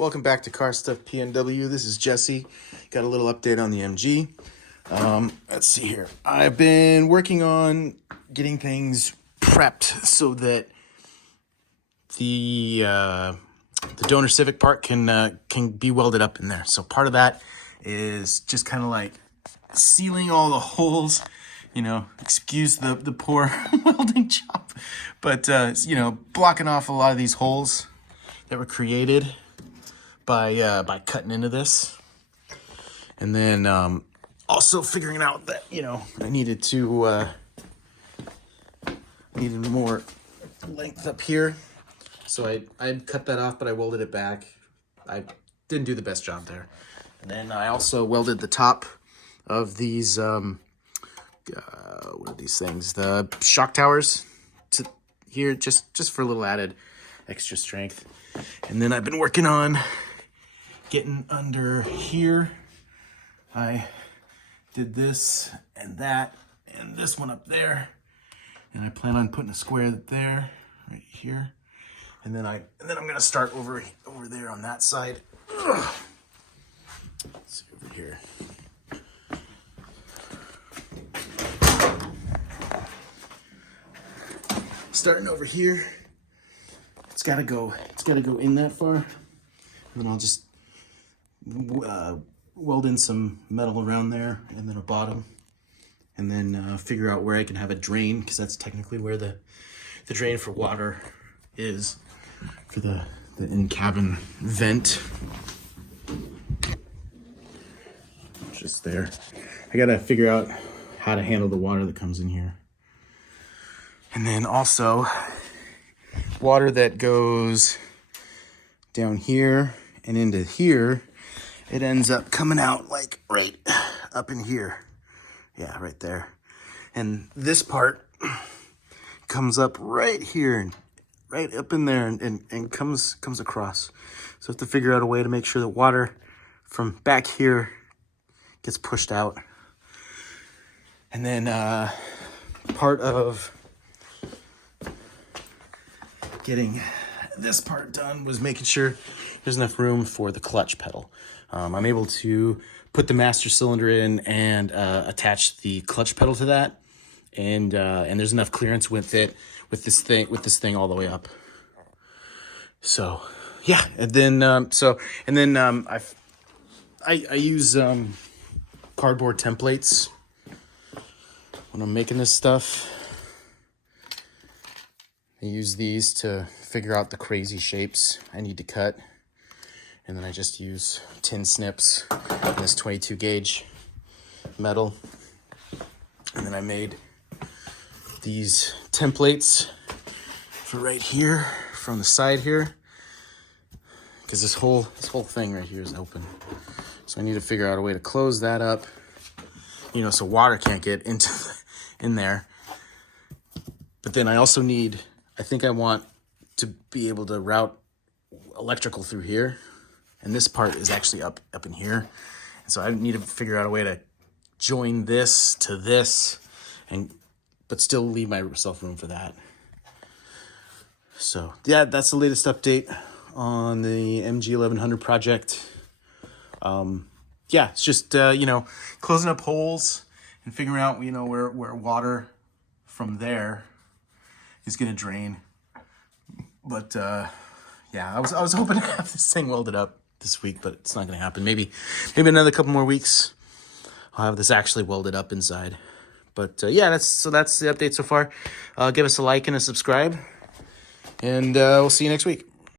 Welcome back to Car Stuff PNW. This is Jesse. Got a little update on the MG. Let's see here. I've been working on getting things prepped so that the donor civic part can be welded up in there. So part of that is just kind of like sealing all the holes. You know, excuse the poor welding job, but you know, blocking off a lot of these holes that were created by cutting into this, and then also figuring out that, you know, I needed more length up here, so I cut that off, but I welded it back. I didn't do the best job there. And then I also welded the top of these what are these things? The shock towers to here, just for a little added extra strength. And then I've been working on getting under here. I did this and that and this one up there, and I plan on putting a square there, right here. And then I'm gonna start over there on that side. Ugh. Let's see over here. Starting over here. It's gotta go in that far. And then I'll just weld in some metal around there, and then a bottom, and then figure out where I can have a drain, because that's technically where the drain for water is, for the in-cabin vent. Just there. I gotta figure out how to handle the water that comes in here. And then also water that goes down here and into here, it ends up coming out like right up in here. Yeah, right there. And this part comes up right here and right up in there and comes across. So I have to figure out a way to make sure the water from back here gets pushed out. And then part of getting this part done was making sure there's enough room for the clutch pedal. I'm able to put the master cylinder in and attach the clutch pedal to that, and there's enough clearance with it, with this thing all the way up. So yeah, and then I use cardboard templates when I'm making this stuff. I use these to figure out the crazy shapes I need to cut. And then I just use tin snips and this 22 gauge metal. And then I made these templates for right here, from the side here, because this whole thing right here is open. So I need to figure out a way to close that up, you know, so water can't get in there. But then I also need, I think I want to be able to route electrical through here. And this part is actually up in here. And so I need to figure out a way to join this to this, but still leave myself room for that. So yeah, that's the latest update on the MG 1100 project. Yeah, it's just, you know, closing up holes and figuring out, you know, where water from there is gonna drain. But yeah, I was hoping to have this thing welded up this week, but it's not gonna happen. Maybe another couple more weeks I'll have this actually welded up inside. But yeah, that's the update so far. Give us a like and a subscribe, and we'll see you next week.